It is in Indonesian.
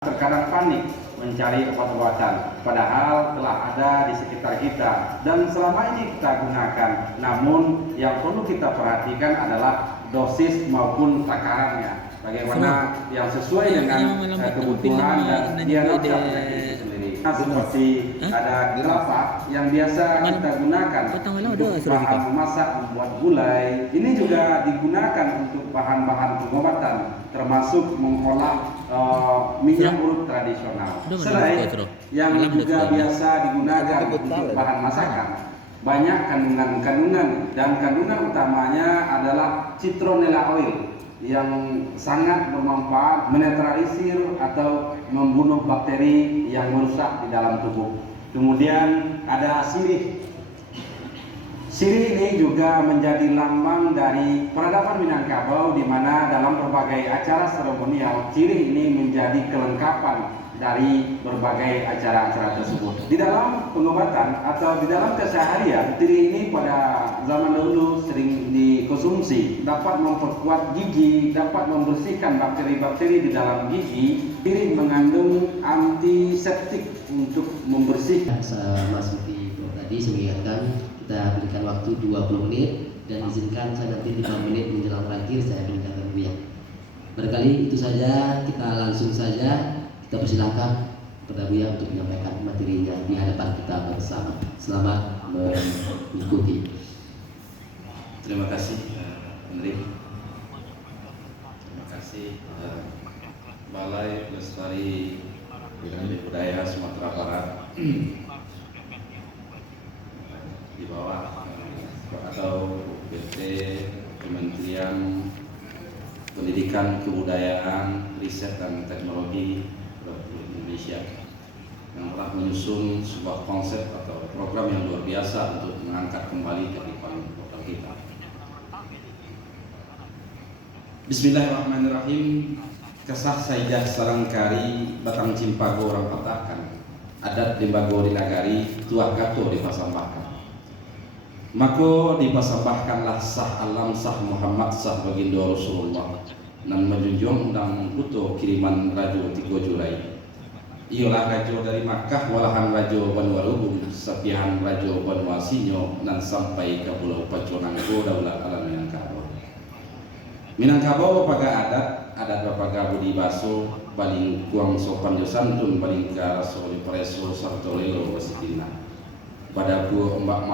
Terkadang panik mencari obat-obatan, padahal telah ada di sekitar kita dan selama ini kita gunakan. Namun yang perlu kita perhatikan adalah dosis maupun takarannya. Bagaimana yang sesuai dengan kebutuhan dan diagnosa penyakit itu sendiri. Nah, seperti ada kelapa yang biasa kita gunakan untuk bahan memasak membuat gulai. Ini juga digunakan untuk bahan-bahan pengobatan, termasuk mengolah minyak urut tradisional. Selain yang juga biasa digunakan untuk bahan masakan, banyak kandungan-kandungan dan kandungan utamanya adalah citronella oil yang sangat bermanfaat menetralisir atau membunuh bakteri yang merusak di dalam tubuh. Kemudian ada sirih. Sirih ini juga menjadi lambang dari peradaban Minangkabau, di mana dalam berbagai acara seremonial sirih ini menjadi kelengkapan dari berbagai acara-acara tersebut. Di dalam pengobatan atau di dalam keseharian, sirih ini pada zaman dahulu sering dikonsumsi, dapat memperkuat gigi, dapat membersihkan bakteri-bakteri di dalam gigi. Sirih mengandung antiseptik untuk membersihkan. Mas Mufi tadi mengingatkan kita berikan waktu 20 menit dan izinkan saya nanti 5 menit menjelang terakhir saya berikan ke Buya. Barangkali itu saja, kita langsung saja kita persilahkan kepada Buya untuk menyampaikan materinya di hadapan kita bersama. Selamat mengikuti. Terima kasih Henry. Terima kasih Balai Lestari Budaya Sumatera Barat di bawah atau PT Kementerian Pendidikan, Kebudayaan, Riset dan Teknologi Republik Indonesia yang telah menyusun sebuah konsep atau program yang luar biasa untuk mengangkat kembali kearifan lokal kita. Bismillahirrahmanirrahim. Kesah Saidah Sarangkari Batang Cimpago orang patahkan, adat Dembago di nagari, tuah gato dipasambahkan. Maka dipasambahkanlah sah alam sah Muhammad sah baginda Rasulullah dan menjunjung undang kuto kiriman rajo 3 Julai. Ialah rajo dari Makkah walahan rajo Banwarubum sapihan rajo Banwasinyo dan sampai ke Pulau Paconangko daulat alam Minangkabau. Minangkabau paga adat bapaga budi baso baling kuang sopan jo santun baling ka raso di preso sarto lelo wasitina. Pada buah ombak